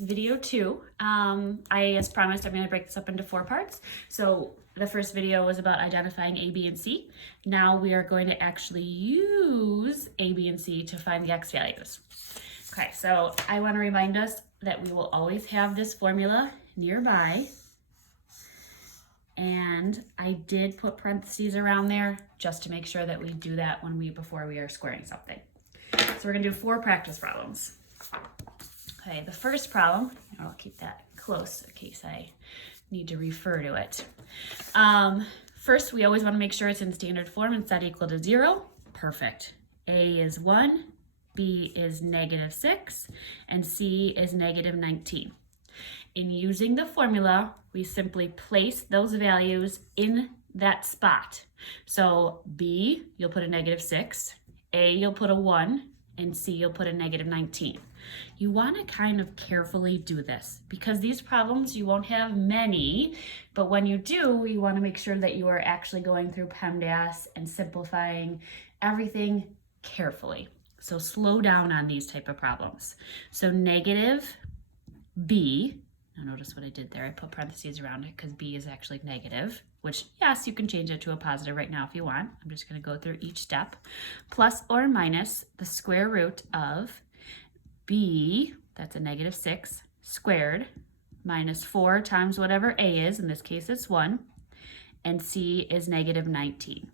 video 2. As promised, I'm going to break this up into 4 parts. So the first video was about identifying A, B, and C. Now we are going to actually use A, B, and C to find the x values. Okay, so I want to remind us that we will always have this formula nearby. And I did put parentheses around there just to make sure that we do that before we are squaring something. So we're going to do 4 practice problems. Okay, the first problem, I'll keep that close in case I need to refer to it. First, we always want to make sure it's in standard form and set equal to 0. Perfect. A is 1, B is -6, and C is -19. In using the formula, we simply place those values in that spot. So B, you'll put a -6, A, you'll put a 1, and C, you'll put a -19. You want to kind of carefully do this because these problems, you won't have many, but when you do, you want to make sure that you are actually going through PEMDAS and simplifying everything carefully. So slow down on these type of problems. So -b, now notice what I did there. I put parentheses around it because b is actually negative, which yes, you can change it to a positive right now if you want. I'm just going to go through each step. Plus or minus the square root of b, that's a -6, squared, minus 4 times whatever a is, in this case it's 1, and c is -19.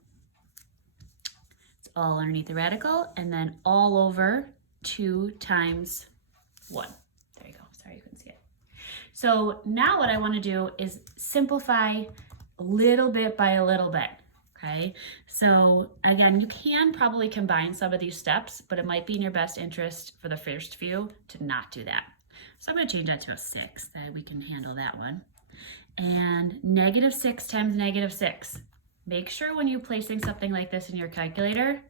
It's all underneath the radical, and then all over 2 times 1. There you go. Sorry you couldn't see it. So now what I want to do is simplify little bit by a little bit. Okay, so again, you can probably combine some of these steps, but it might be in your best interest for the first few to not do that. So I'm going to change that to a 6, that we can handle that one. And -6 times -6. Make sure when you're placing something like this in your calculator,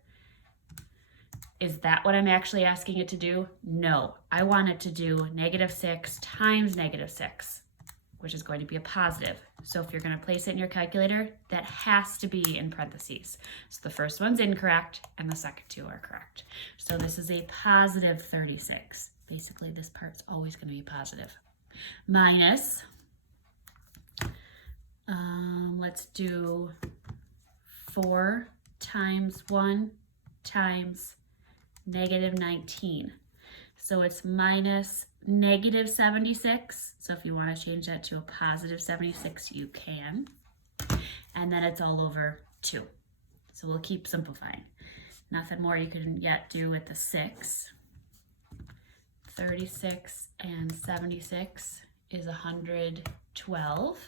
is that what I'm actually asking it to do? No, I want it to do -6 times -6, which is going to be a positive. So if you're going to place it in your calculator, that has to be in parentheses. So the first one's incorrect and the second 2 are correct. So this is a positive 36. Basically, this part's always going to be positive. Minus, let's do 4 times 1 times -19. So it's minus -76. So if you want to change that to a positive 76, you can. And then it's all over 2. So we'll keep simplifying. Nothing more you can yet do with the 6. 36 and 76 is 112.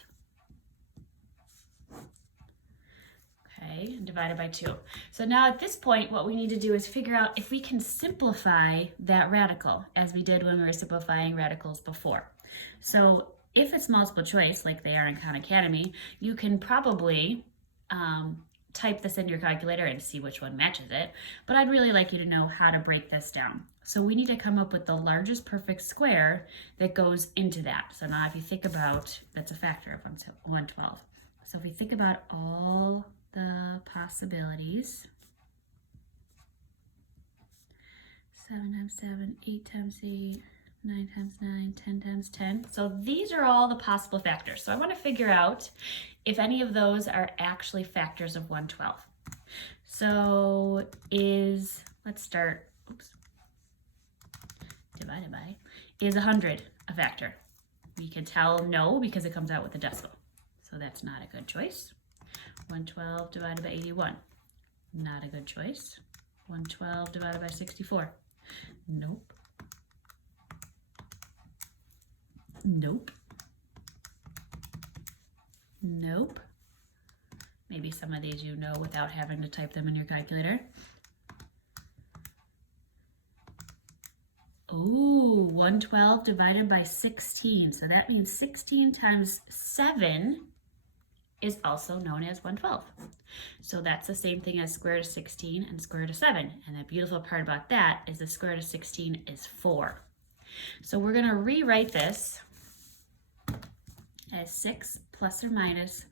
Okay, divided by 2. So now at this point, what we need to do is figure out if we can simplify that radical as we did when we were simplifying radicals before. So if it's multiple choice, like they are in Khan Academy, you can probably type this into your calculator and see which one matches it. But I'd really like you to know how to break this down. So we need to come up with the largest perfect square that goes into that. So now if you think about, that's a factor of 112. So if we think about all the possibilities, 7 times 7, 8 times 8, 9 times 9, 10 times 10. So these are all the possible factors. So I want to figure out if any of those are actually factors of 112. So let's start, divided by, is 100 a factor? We can tell no because it comes out with a decimal. So that's not a good choice. 112 divided by 81, not a good choice. 112 divided by 64, nope. Nope. Nope. Maybe some of these you know without having to type them in your calculator. Oh, 112 divided by 16. So that means 16 times 7 is also known as 112. So that's the same thing as square root of 16 and square root of 7. And the beautiful part about that is the square root of 16 is 4. So we're going to rewrite this as 6 plus or minus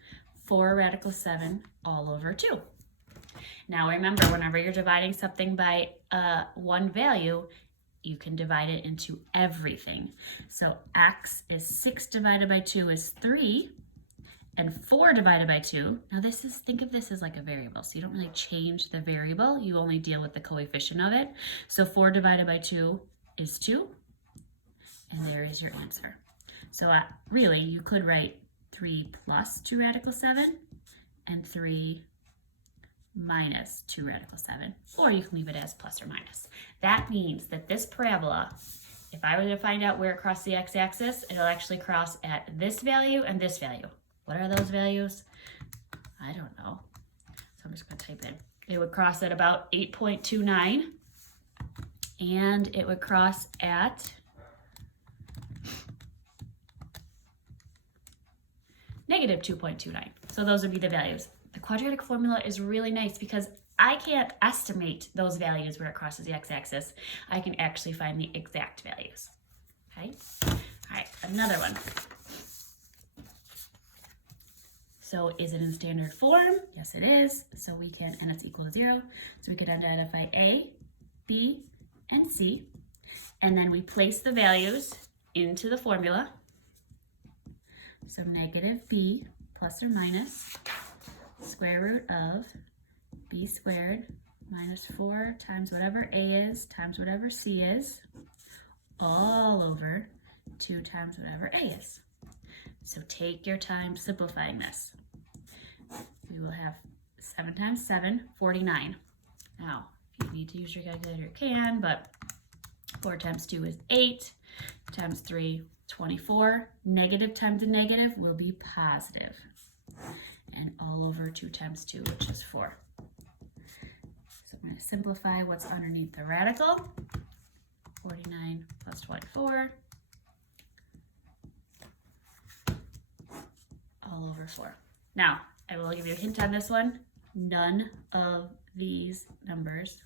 4 radical 7 all over 2. Now remember, whenever you're dividing something by one value, you can divide it into everything. So x is 6 divided by 2 is 3, and 4 divided by 2, now think of this as like a variable, so you don't really change the variable, you only deal with the coefficient of it. So 4 divided by 2 is 2, and there is your answer. So really, you could write 3 plus 2 radical 7, and 3 minus 2 radical 7, or you can leave it as plus or minus. That means that this parabola, if I were to find out where it crossed the x-axis, it'll actually cross at this value and this value. What are those values? I don't know. So I'm just going to type in. It would cross at about 8.29, and it would cross at negative 2.29. So those would be the values. The quadratic formula is really nice because I can't estimate those values where it crosses the x-axis. I can actually find the exact values. Okay? All right, another one. So is it in standard form? Yes, it is. So we can, and it's equal to 0. So we could identify A, B, and C. And then we place the values into the formula. So negative B plus or minus square root of B squared minus 4 times whatever A is times whatever C is, all over 2 times whatever A is. So take your time simplifying this. We will have 7 times 7, 49. Now, if you need to use your calculator, you can, but 4 times 2 is 8, times 3, 24. Negative times a negative will be positive. And all over 2 times 2, which is 4. So I'm going to simplify what's underneath the radical. 49 plus 24. All over 4. Now, I will give you a hint on this one. None of these numbers,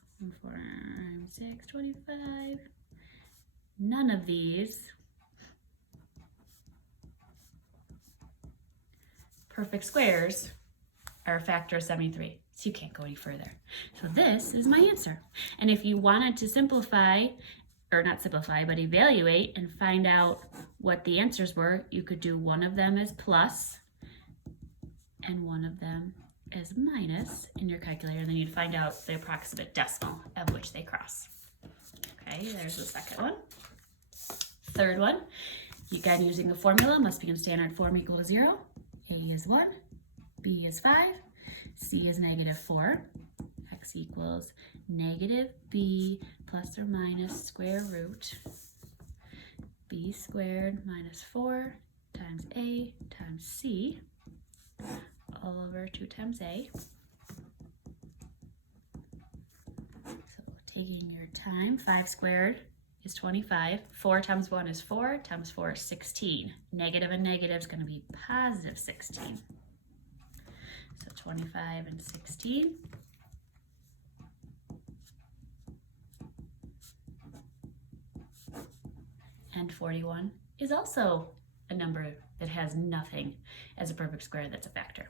4, 6, 25, none of these perfect squares are a factor of 73. So you can't go any further. So this is my answer. And if you wanted to simplify, or not simplify, but evaluate and find out what the answers were, you could do one of them as plus and one of them as minus in your calculator. Then you'd find out the approximate decimal of which they cross. Okay, there's the second one. Third one, again using the formula, must be in standard form equal to 0. A is 1, B is 5, C is negative 4, x equals negative B plus or minus square root B squared minus 4 times A times C, all over 2 times A. So taking your time, 5 squared is 25. 4 times 1 is 4, times 4 is 16. Negative and negative is going to be positive 16. So 25 and 16. And 41 is also a number that has nothing as a perfect square that's a factor.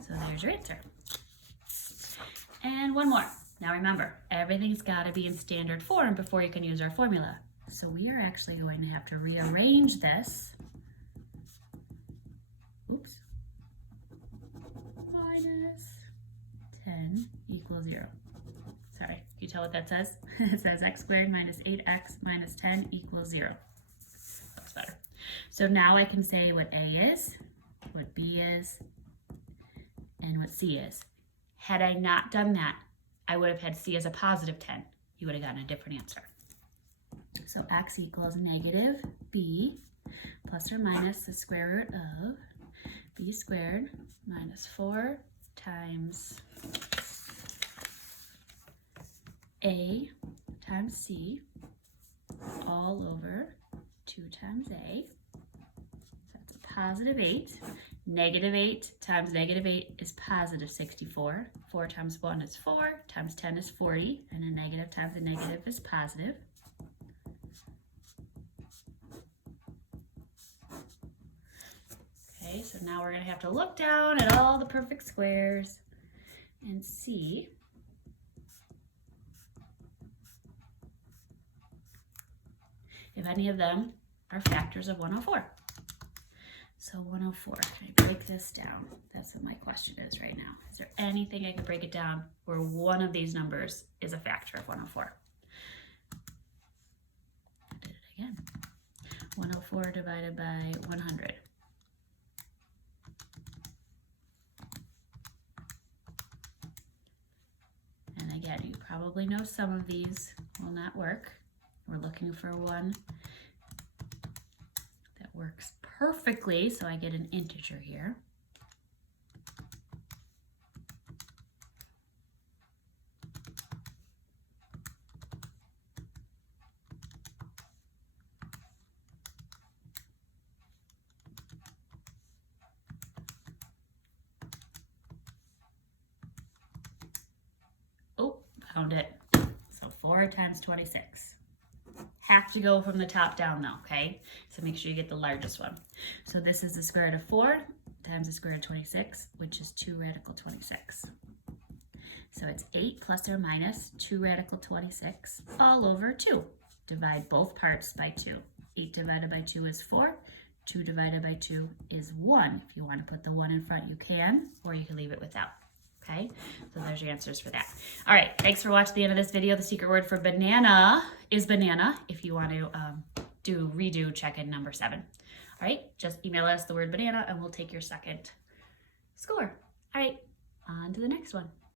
So there's your answer. And one more. Now remember, everything's got to be in standard form before you can use our formula. So we are actually going to have to rearrange this. Oops. Minus 10 equals 0. Sorry, can you tell what that says? It says x squared minus 8x minus 10 equals 0. That's better. So now I can say what A is, what B is, and what C is. Had I not done that, I would have had C as a positive 10. You would have gotten a different answer. So x equals negative B plus or minus the square root of B squared minus 4 times A times C all over 2 times A. So that's a positive 8. Negative 8 times negative 8 is positive 64. 4 times 1 is 4, times 10 is 40, and a negative times a negative is positive. Okay, so now we're going to have to look down at all the perfect squares and see any of them are factors of 104. So 104, can I break this down? That's what my question is right now. Is there anything I could break it down where one of these numbers is a factor of 104? I did it again. 104 divided by 100. And again, you probably know some of these will not work. We're looking for one that works perfectly, so I get an integer here. Oh, found it. So 4 times 26. Have to go from the top down though, okay? So make sure you get the largest one. So this is the square root of 4 times the square root of 26, which is 2 radical 26. So it's 8 plus or minus 2 radical 26 all over 2. Divide both parts by 2. 8 divided by 2 is 4. 2 divided by 2 is 1. If you want to put the 1 in front, you can, or you can leave it without. Okay, so there's your answers for that. All right, thanks for watching the end of this video. The secret word for banana is banana. If you want to redo check-in number 7. All right, just email us the word banana and we'll take your second score. All right, on to the next one.